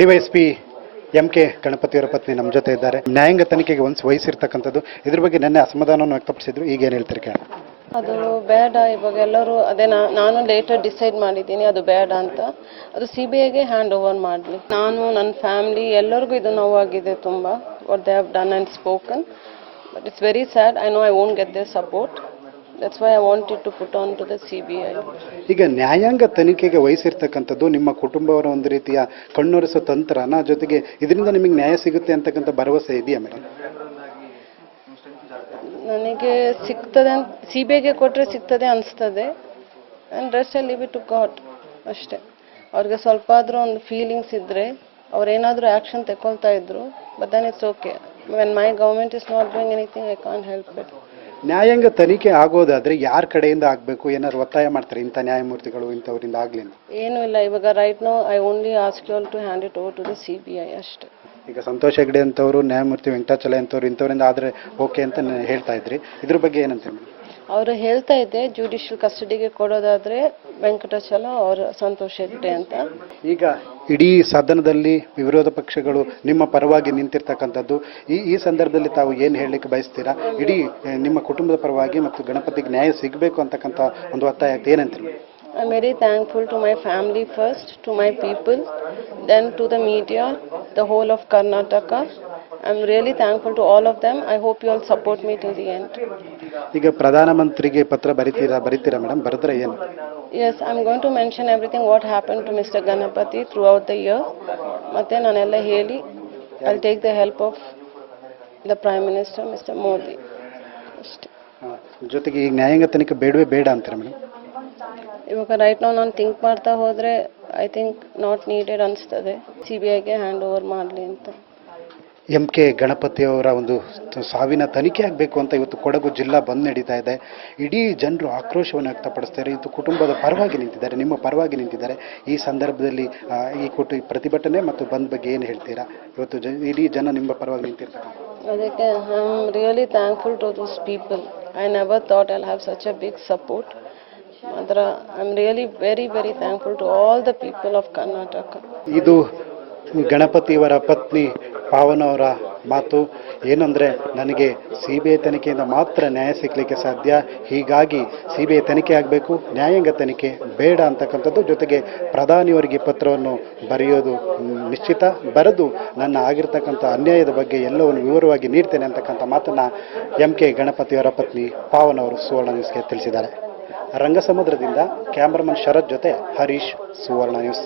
DYSP MK ಗಣಪತಿಯವರ ಪತ್ನಿ ನಮ್ಮ ಜೊತೆ ಇದ್ದಾರೆ. ನ್ಯಾಯಾಂಗ ತನಿಖೆಗೆ ವಹಿಸಿರ್ತಕ್ಕಂಥದ್ದು, ಇದ್ರ ಬಗ್ಗೆ ನೆನ್ನೆ ಅಸಮಾಧಾನವನ್ನು ವ್ಯಕ್ತಪಡಿಸಿದ್ರು. ಈಗ ಏನು ಹೇಳ್ತಾರೆ ಕೇಳಿ? ಅದು ಬೇಡ, ಇವಾಗ ಎಲ್ಲರೂ ಅದೇ ನಾನು ಲೇಟರ್ ಡಿಸೈಡ್ ಮಾಡಿದ್ದೀನಿ ಅದು ಬೇಡ ಅಂತ. ಅದು CBIಗೆ ಹ್ಯಾಂಡ್ ಓವರ್ ಮಾಡಲಿ. ನಾನು, ನನ್ನ ಫ್ಯಾಮಿಲಿ ಎಲ್ಲರಿಗೂ ಇದು ನೋವಾಗಿದೆ ತುಂಬ. What they have done and spoken, but it's very sad. I know I won't get their support. That's why I wanted to put on to the CBI. ಈಗ ನ್ಯಾಯಾಂಗ ತನಿಖೆಗೆ ವಹಿಸಿರ್ತಕ್ಕಂಥದ್ದು ನಿಮ್ಮ ಕುಟುಂಬವರ ಒಂದು ರೀತಿಯ ಕಣ್ಣೊರೆಸೋ ತಂತ್ರನ, ಜೊತೆಗೆ ಇದರಿಂದ ನಿಮಗೆ ನ್ಯಾಯ ಸಿಗುತ್ತೆ ಅಂತಕ್ಕಂಥ ಭರವಸೆ ಇದೆಯಾ ಮೇಡಮ್? ನನಗೆ ಸಿಗ್ತದೆ, CBIಗೆ ಕೊಟ್ಟರೆ ಸಿಗ್ತದೆ ಅನಿಸ್ತದೆ. And rest I leave it to God ಅಷ್ಟೇ. ಅವ್ರಿಗೆ ಸ್ವಲ್ಪ ಆದರೂ ಒಂದು ಫೀಲಿಂಗ್ಸ್ ಇದ್ದರೆ ಅವ್ರೇನಾದರೂ ಆ್ಯಕ್ಷನ್ ತಗೊಳ್ತಾ ಇದ್ರು, but then it's okay. When my government is not doing anything, I can't help it. ನ್ಯಾಯಾಂಗ ತನಿಖೆ ಆಗೋದಾದ್ರೆ ಯಾರ ಕಡೆಯಿಂದ ಆಗಬೇಕು? ಏನಾದ್ರು ಒತ್ತಾಯ ಮಾಡ್ತಾರೆ ಇಂಥ ನ್ಯಾಯಮೂರ್ತಿಗಳು ಇಂಥವರಿಂದ ಆಗಲಿ? ಏನೂ ಇಲ್ಲ, ಇವಾಗ right no I only ask you all to hand it over to the CBI ಅಷ್ಟೇ. ಈಗ ಸಂತೋಷ್ ಹೆಗ್ಡೆ ಅಂತವರು, ನ್ಯಾಯಮೂರ್ತಿ ವೆಂಕಟಾಚಲ ಅಂತವ್ರು ಇಂಥವರಿಂದ ಆದರೆ ಓಕೆ ಅಂತ ಹೇಳ್ತಾ ಇದ್ರಿ. ಇದ್ರ ಬಗ್ಗೆ ಏನಂತ? ಅವರು ಹೇಳ್ತಾ ಇದ್ದೆ ಜುಡಿಷಿಯಲ್ ಕಸ್ಟಡಿಗೆ ಕೊಡೋದಾದ್ರೆ ವೆಂಕಟಾಚಲ ಅವರು ಸಂತೋಷ್ ಹೆಗ್ಡೆ ಅಂತ. ಈಗ ಇಡೀ ಸದನದಲ್ಲಿ ವಿರೋಧ ಪಕ್ಷಗಳು ನಿಮ್ಮ ಪರವಾಗಿ ನಿಂತಿರ್ತಕ್ಕಂಥದ್ದು, ಈ ಸಂದರ್ಭದಲ್ಲಿ ತಾವು ಏನು ಹೇಳಲಿಕ್ಕೆ ಬಯಸ್ತೀರಾ? ಇಡೀ ನಿಮ್ಮ ಕುಟುಂಬದ ಪರವಾಗಿ ಮತ್ತು ಗಣಪತಿಗೆ ನ್ಯಾಯ ಸಿಗಬೇಕು ಅಂತಕ್ಕಂಥ ಒಂದು ಒತ್ತಾಯ ಏನಂತೀರಿ? I'm very thankful to my family first, to my people, then to the media, the whole of Karnataka. I'm really thankful to all of them. I hope you all support me till the end. ಈಗ ಪ್ರಧಾನಮಂತ್ರಿಗೆ ಪತ್ರ ಬರಿತೀರಾ madam? ಬರೆದ್ರೆ ಏನು? Yes, I'm going to mention everything what happened to Mr. Ganapati throughout the year. ಮತ್ತೆ ನಾನೆಲ್ಲ ಹೇಳಿ I'll take the help of the Prime Minister, Mr. Modi. ಅಷ್ಟೇ. ಜೊತೆಗೆ ಈಗ ನ್ಯಾಯಾಂಗ ತನಿಖೆ ಬೇಡವೇ ಬೇಡ ಅಂತಾರೆ ಮೇಡಮ್? ಇವಾಗ ರೈಟ್ ನಾವು ನಾನು ಥಿಂಕ್ ಮಾಡ್ತಾ ಹೋದರೆ ಐ ಥಿಂಕ್ ನಾಟ್ ನೀಡೆಡ್ ಅನಿಸ್ತದೆ. CBIಗೆ ಹ್ಯಾಂಡ್ ಓವರ್ ಮಾಡಲಿ ಅಂತ. MK ಗಣಪತಿಯವರ ಒಂದು ಸಾವಿನ ತನಿಖೆ ಆಗಬೇಕು ಅಂತ ಇವತ್ತು ಕೊಡಗು ಜಿಲ್ಲಾ ಬಂದ್ ನಡೀತಾ ಇದೆ. ಇಡೀ ಜನರು ಆಕ್ರೋಶವನ್ನು ವ್ಯಕ್ತಪಡಿಸ್ತಾರೆ. ಇದು ಕುಟುಂಬದ ಪರವಾಗಿ ನಿಂತಿದ್ದಾರೆ, ನಿಮ್ಮ ಪರವಾಗಿ ನಿಂತಿದ್ದಾರೆ. ಈ ಸಂದರ್ಭದಲ್ಲಿ ಈ ಪ್ರತಿಭಟನೆ ಮತ್ತು ಬಂದ್ ಬಗ್ಗೆ ಏನು ಹೇಳ್ತೀರಾ? ಇವತ್ತು ಇಡೀ ಜನ ನಿಮ್ಮ ಪರವಾಗಿ ನಿಂತಿರ್ತಾರೆ. ಅದಕ್ಕೆ I am really thankful to this people. I never thought I'll have such a big support. ಮಾತ್ರ I am really very very thankful to all the people of Karnataka. ಇದು ಗಣಪತಿಯವರ ಪತ್ನಿ ಪಾವನ ಅವರ ಮಾತು. ಏನಂದರೆ, ನನಗೆ CBI ತನಿಖೆಯಿಂದ ಮಾತ್ರ ನ್ಯಾಯ ಸಿಗಲಿಕ್ಕೆ ಸಾಧ್ಯ, ಹೀಗಾಗಿ CBI ತನಿಖೆ ಆಗಬೇಕು, ನ್ಯಾಯಾಂಗ ತನಿಖೆ ಬೇಡ ಅಂತಕ್ಕಂಥದ್ದು. ಜೊತೆಗೆ ಪ್ರಧಾನಿಯವರಿಗೆ ಪತ್ರವನ್ನು ಬರೆಯೋದು ನಿಶ್ಚಿತ, ಬರೆದು ನನ್ನ ಆಗಿರ್ತಕ್ಕಂಥ ಅನ್ಯಾಯದ ಬಗ್ಗೆ ಎಲ್ಲವನ್ನು ವಿವರವಾಗಿ ನೀಡ್ತೇನೆ ಅಂತಕ್ಕಂಥ ಮಾತನ್ನು MK ಗಣಪತಿಯವರ ಪತ್ನಿ ಪಾವನ ಅವರು ಸುವರ್ಣ ನ್ಯೂಸ್ಗೆ ತಿಳಿಸಿದ್ದಾರೆ. ರಂಗಸಮುದ್ರದಿಂದ ಕ್ಯಾಮ್ರಾಮನ್ ಶರತ್ ಜೊತೆ ಹರೀಶ್, ಸುವರ್ಣ ನ್ಯೂಸ್.